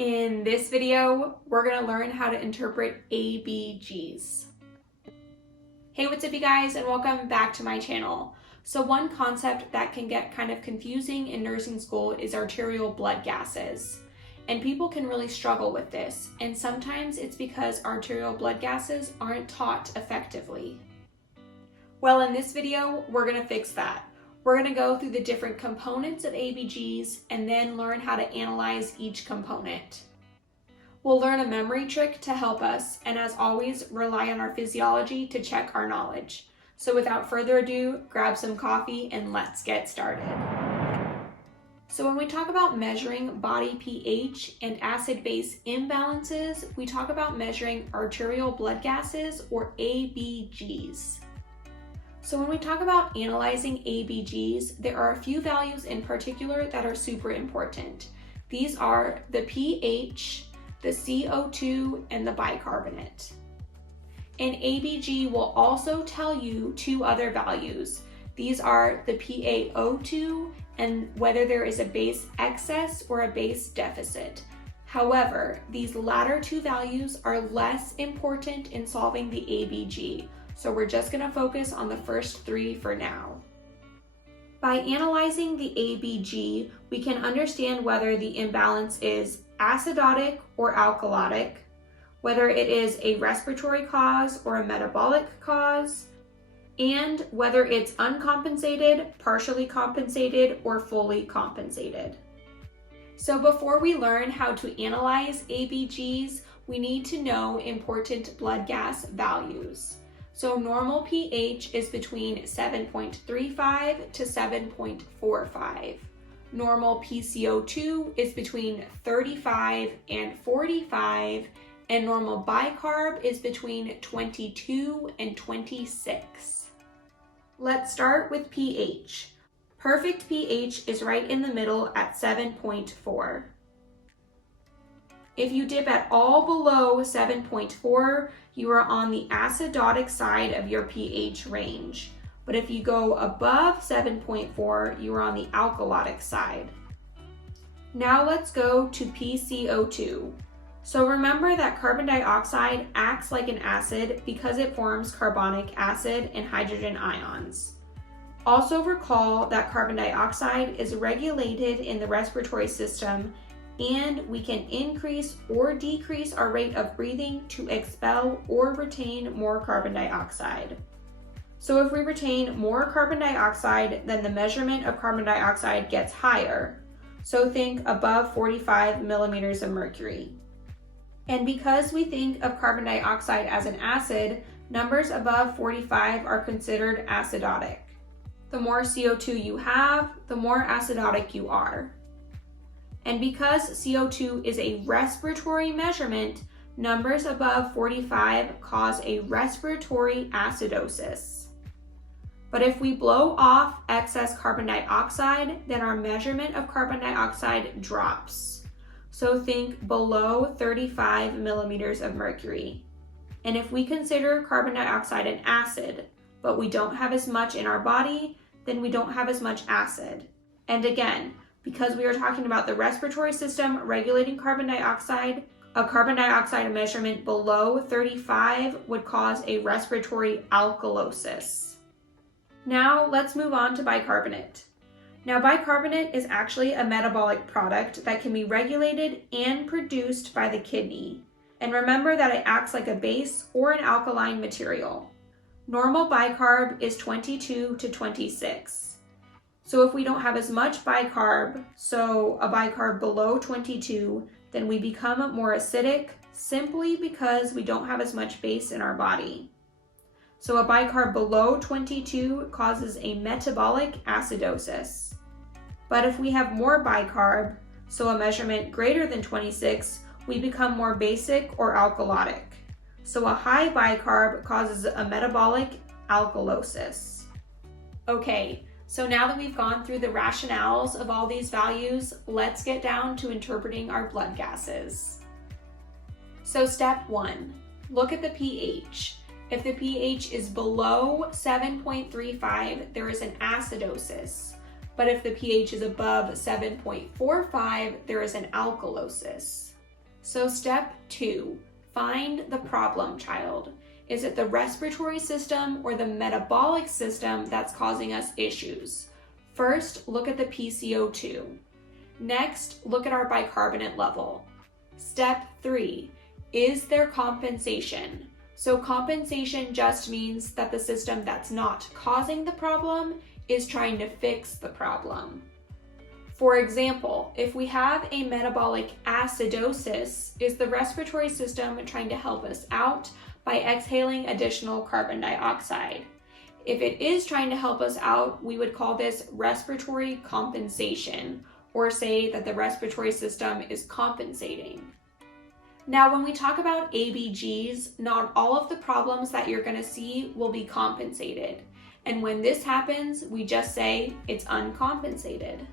In this video, we're going to learn how to interpret ABGs. Hey, what's up you guys, and welcome back to my channel. So one concept that can get kind of confusing in nursing school is arterial blood gases. And people can really struggle with this, and sometimes it's because arterial blood gases aren't taught effectively. Well, in this video, we're going to fix that. We're going to go through the different components of ABGs and then learn how to analyze each component. We'll learn a memory trick to help us, and as always, rely on our physiology to check our knowledge. So without further ado, grab some coffee and let's get started. So when we talk about measuring body pH and acid-base imbalances, we talk about measuring arterial blood gases, or ABGs. So when we talk about analyzing ABGs, there are a few values in particular that are super important. These are the pH, the CO2, and the bicarbonate. An ABG will also tell you two other values. These are the PaO2 and whether there is a base excess or a base deficit. However, these latter two values are less important in solving the ABG. So we're just going to focus on the first three for now. By analyzing the ABG, we can understand whether the imbalance is acidotic or alkalotic, whether it is a respiratory cause or a metabolic cause, and whether it's uncompensated, partially compensated, or fully compensated. So before we learn how to analyze ABGs, we need to know important blood gas values. So normal pH is between 7.35 to 7.45. Normal PCO2 is between 35 and 45, and normal bicarb is between 22 and 26. Let's start with pH. Perfect pH is right in the middle at 7.4. If you dip at all below 7.4, you are on the acidotic side of your pH range. But if you go above 7.4, you are on the alkalotic side. Now let's go to PCO2. So remember that carbon dioxide acts like an acid because it forms carbonic acid and hydrogen ions. Also recall that carbon dioxide is regulated in the respiratory system, and we can increase or decrease our rate of breathing to expel or retain more carbon dioxide. So if we retain more carbon dioxide, then the measurement of carbon dioxide gets higher. So think above 45 millimeters of mercury. And because we think of carbon dioxide as an acid, numbers above 45 are considered acidotic. The more CO2 you have, the more acidotic you are. And because CO2 is a respiratory measurement, numbers above 45 cause a respiratory acidosis. But if we blow off excess carbon dioxide, then our measurement of carbon dioxide drops. So think below 35 millimeters of mercury. And if we consider carbon dioxide an acid, but we don't have as much in our body, then we don't have as much acid. And again, because we are talking about the respiratory system regulating carbon dioxide, a carbon dioxide measurement below 35 would cause a respiratory alkalosis. Now let's move on to bicarbonate. Now bicarbonate is actually a metabolic product that can be regulated and produced by the kidney. And remember that it acts like a base or an alkaline material. Normal bicarb is 22 to 26. So if we don't have as much bicarb, so a bicarb below 22, then we become more acidic simply because we don't have as much base in our body. So a bicarb below 22 causes a metabolic acidosis. But if we have more bicarb, so a measurement greater than 26, we become more basic or alkalotic. So a high bicarb causes a metabolic alkalosis. Okay. So now that we've gone through the rationales of all these values, let's get down to interpreting our blood gases. So step 1, look at the pH. If the pH is below 7.35, there is an acidosis. But if the pH is above 7.45, there is an alkalosis. So step 2, find the problem child. Is it the respiratory system or the metabolic system that's causing us issues? First, look at the PCO2. Next, look at our bicarbonate level. Step 3, is there compensation? So compensation just means that the system that's not causing the problem is trying to fix the problem. For example, if we have a metabolic acidosis, is the respiratory system trying to help us out by exhaling additional carbon dioxide? If it is trying to help us out, we would call this respiratory compensation, or say that the respiratory system is compensating. Now, when we talk about ABGs, not all of the problems that you're going to see will be compensated. And when this happens, we just say it's uncompensated.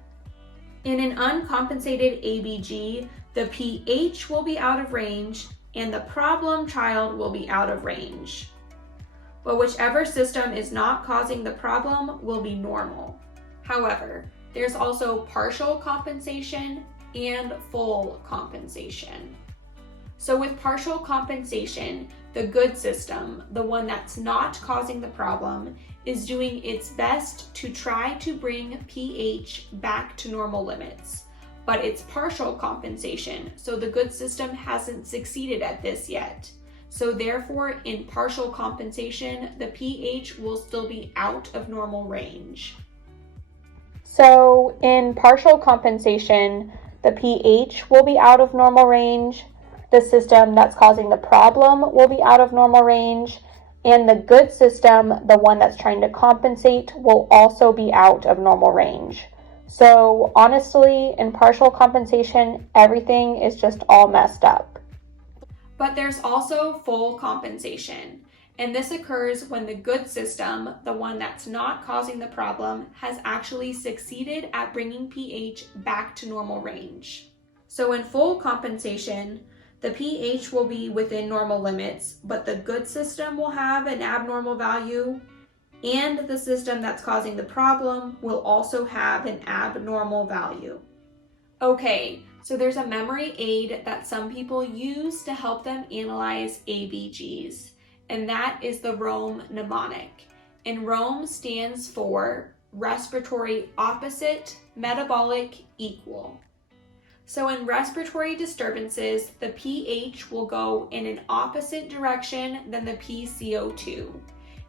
In an uncompensated ABG, the pH will be out of range and the problem child will be out of range. But whichever system is not causing the problem will be normal. However, there's also partial compensation and full compensation. So with partial compensation, the good system, the one that's not causing the problem, is doing its best to try to bring pH back to normal limits. But it's partial compensation, so the good system hasn't succeeded at this yet. So therefore, in partial compensation, the pH will still be out of normal range. So in partial compensation, the pH will be out of normal range, the system that's causing the problem will be out of normal range, and the good system, the one that's trying to compensate, will also be out of normal range. So honestly, in partial compensation, everything is just all messed up. But there's also full compensation, and this occurs when the good system, the one that's not causing the problem, has actually succeeded at bringing pH back to normal range. So in full compensation, the pH will be within normal limits, but the good system will have an abnormal value, and the system that's causing the problem will also have an abnormal value. Okay, so there's a memory aid that some people use to help them analyze ABGs, and that is the Rome mnemonic. And Rome stands for Respiratory Opposite, Metabolic, Equal. So in respiratory disturbances, the pH will go in an opposite direction than the PCO2.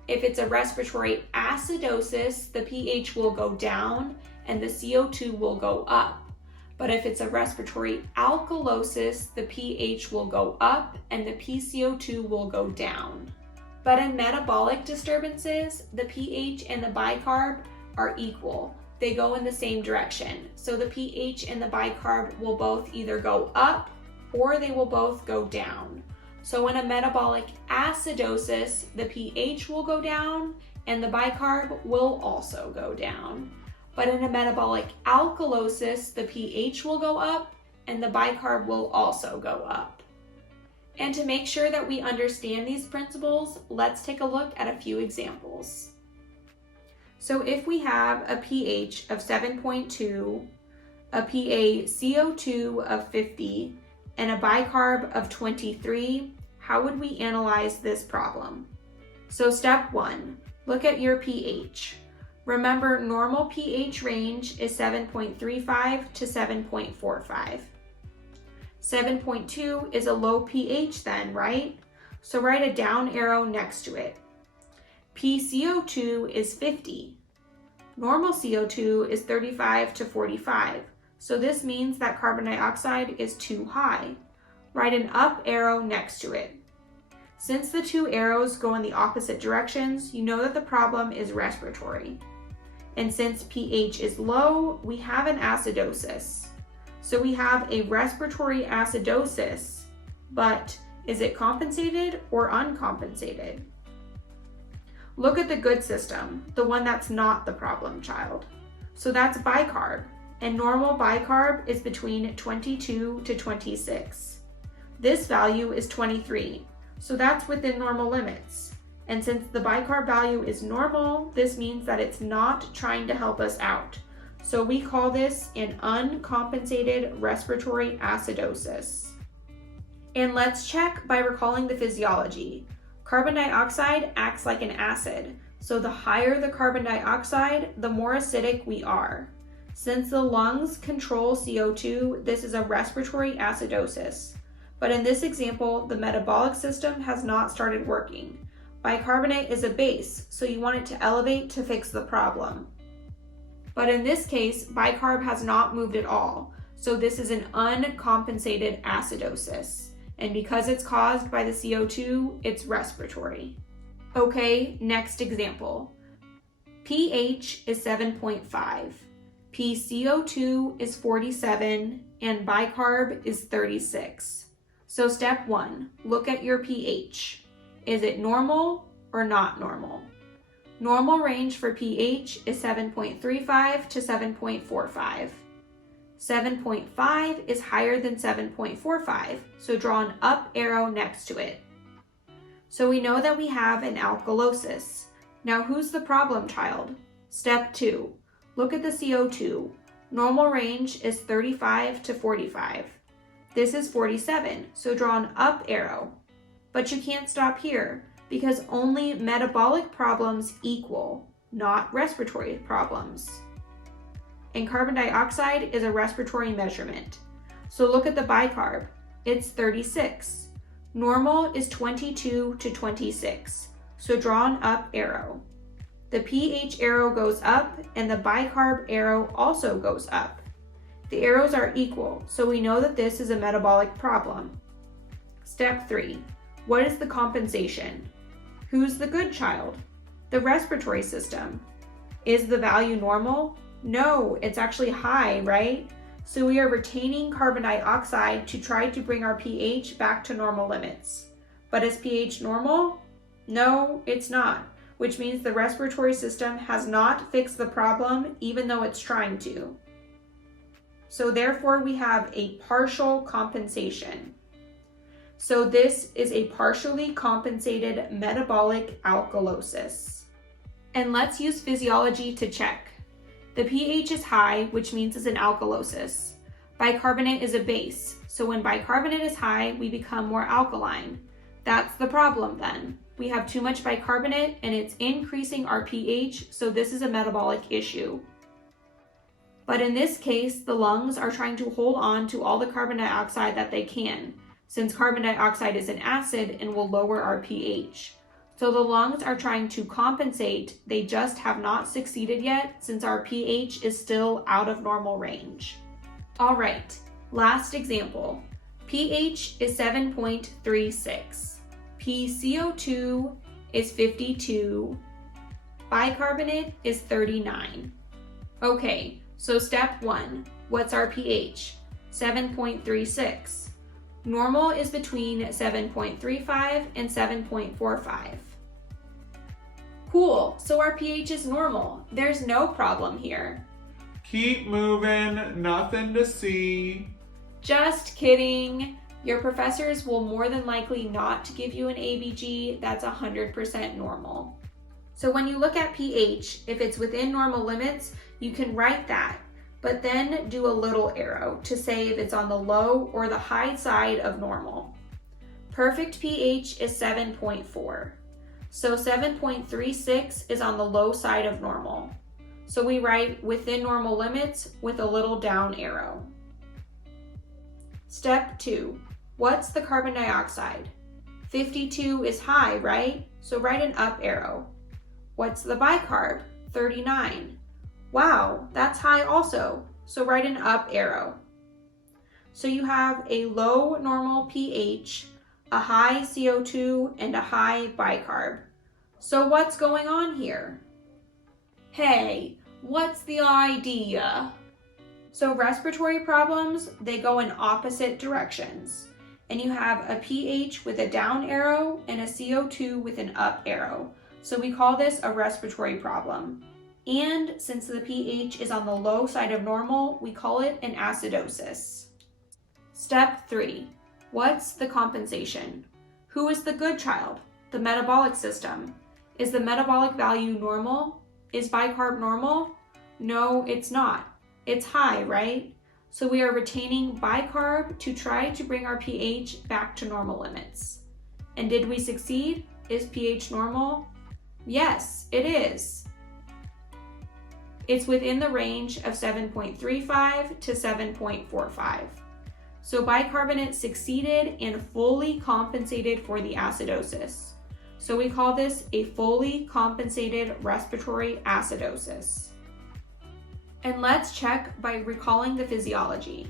If it's a respiratory acidosis, the pH will go down and the CO2 will go up. But if it's a respiratory alkalosis, the pH will go up and the PCO2 will go down. But in metabolic disturbances, the pH and the bicarb are equal. They go in the same direction. So the pH and the bicarb will both either go up or they will both go down. So in a metabolic acidosis, the pH will go down and the bicarb will also go down. But in a metabolic alkalosis, the pH will go up and the bicarb will also go up. And to make sure that we understand these principles, let's take a look at a few examples. So if we have a pH of 7.2, a PaCO2 of 50, and a bicarb of 23, how would we analyze this problem? So step 1, look at your pH. Remember, normal pH range is 7.35 to 7.45. 7.2 is a low pH then, right? So write a down arrow next to it. PCO2 is 50. Normal CO2 is 35 to 45. So this means that carbon dioxide is too high. Write an up arrow next to it. Since the two arrows go in the opposite directions, you know that the problem is respiratory. And since pH is low, we have an acidosis. So we have a respiratory acidosis, but is it compensated or uncompensated? Look at the good system, the one that's not the problem child. So that's bicarb, and normal bicarb is between 22 to 26. This value is 23, so that's within normal limits. And since the bicarb value is normal, this means that it's not trying to help us out. So we call this an uncompensated respiratory acidosis. And let's check by recalling the physiology. Carbon dioxide acts like an acid, so the higher the carbon dioxide, the more acidic we are. Since the lungs control CO2, this is a respiratory acidosis. But in this example, the metabolic system has not started working. Bicarbonate is a base, so you want it to elevate to fix the problem. But in this case, bicarb has not moved at all, so this is an uncompensated acidosis. And because it's caused by the CO2, it's respiratory. Okay, next example. pH is 7.5, pCO2 is 47, and bicarb is 36. So step 1, look at your pH. Is it normal or not normal? Normal range for pH is 7.35 to 7.45. 7.5 is higher than 7.45, so draw an up arrow next to it. So we know that we have an alkalosis. Now who's the problem child? Step 2, look at the CO2. Normal range is 35 to 45. This is 47, so draw an up arrow. But you can't stop here, because only metabolic problems equal, not respiratory problems. And carbon dioxide is a respiratory measurement. So look at the bicarb. It's 36. Normal is 22 to 26. So draw an up arrow. The pH arrow goes up and the bicarb arrow also goes up. The arrows are equal, so we know that this is a metabolic problem. Step 3. What is the compensation? Who's the good child? The respiratory system. Is the value normal? No, it's actually high, right? So we are retaining carbon dioxide to try to bring our pH back to normal limits. But is pH normal? No, it's not, which means the respiratory system has not fixed the problem even though it's trying to. So therefore we have a partial compensation. So this is a partially compensated metabolic alkalosis. And let's use physiology to check. The pH is high, which means it's an alkalosis. Bicarbonate is a base, so when bicarbonate is high, we become more alkaline. That's the problem then. We have too much bicarbonate and it's increasing our pH, so this is a metabolic issue. But in this case, the lungs are trying to hold on to all the carbon dioxide that they can, since carbon dioxide is an acid and will lower our pH. So the lungs are trying to compensate, they just have not succeeded yet since our pH is still out of normal range. All right, last example. pH is 7.36, pCO2 is 52, bicarbonate is 39. Okay, so step 1, what's our pH? 7.36. Normal is between 7.35 and 7.45. Cool, so our pH is normal. There's no problem here. Keep moving, nothing to see. Just kidding. Your professors will more than likely not give you an ABG that's 100% normal. So when you look at pH, if it's within normal limits, you can write that, but then do a little arrow to say if it's on the low or the high side of normal. Perfect pH is 7.4. So 7.36 is on the low side of normal. So we write within normal limits with a little down arrow. Step 2, what's the carbon dioxide? 52 is high, right? So write an up arrow. What's the bicarb? 39. Wow, that's high also. So write an up arrow. So you have a low normal pH, a high CO2, and a high bicarb. So what's going on here? Hey, what's the idea? So respiratory problems, they go in opposite directions. And you have a pH with a down arrow and a CO2 with an up arrow. So we call this a respiratory problem. And since the pH is on the low side of normal, we call it an acidosis. Step 3, what's the compensation? Who is the good child? The metabolic system. Is the metabolic value normal? Is bicarb normal? No, it's not. It's high, right? So we are retaining bicarb to try to bring our pH back to normal limits. And did we succeed? Is pH normal? Yes, it is. It's within the range of 7.35 to 7.45. So bicarbonate succeeded and fully compensated for the acidosis. So we call this a fully compensated respiratory acidosis. And let's check by recalling the physiology.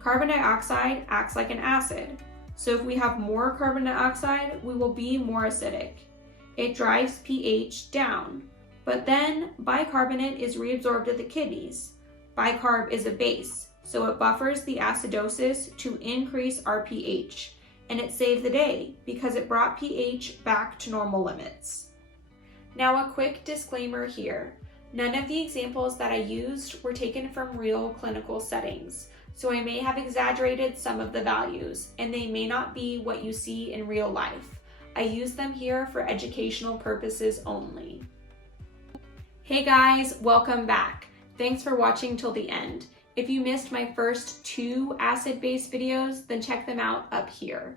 Carbon dioxide acts like an acid. So if we have more carbon dioxide, we will be more acidic. It drives pH down. But then bicarbonate is reabsorbed at the kidneys. Bicarb is a base, so it buffers the acidosis to increase our pH. And it saved the day because it brought pH back to normal limits. Now a quick disclaimer here. None of the examples that I used were taken from real clinical settings, so I may have exaggerated some of the values, and they may not be what you see in real life. I use them here for educational purposes only. Hey guys, welcome back. Thanks for watching till the end. If you missed my first 2 acid-base videos, then check them out up here.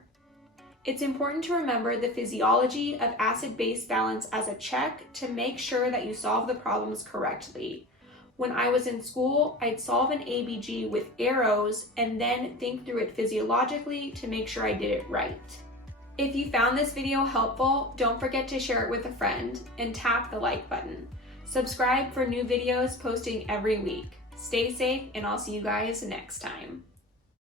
It's important to remember the physiology of acid-base balance as a check to make sure that you solve the problems correctly. When I was in school, I'd solve an ABG with arrows and then think through it physiologically to make sure I did it right. If you found this video helpful, don't forget to share it with a friend and tap the like button. Subscribe for new videos posting every week. Stay safe, and I'll see you guys next time.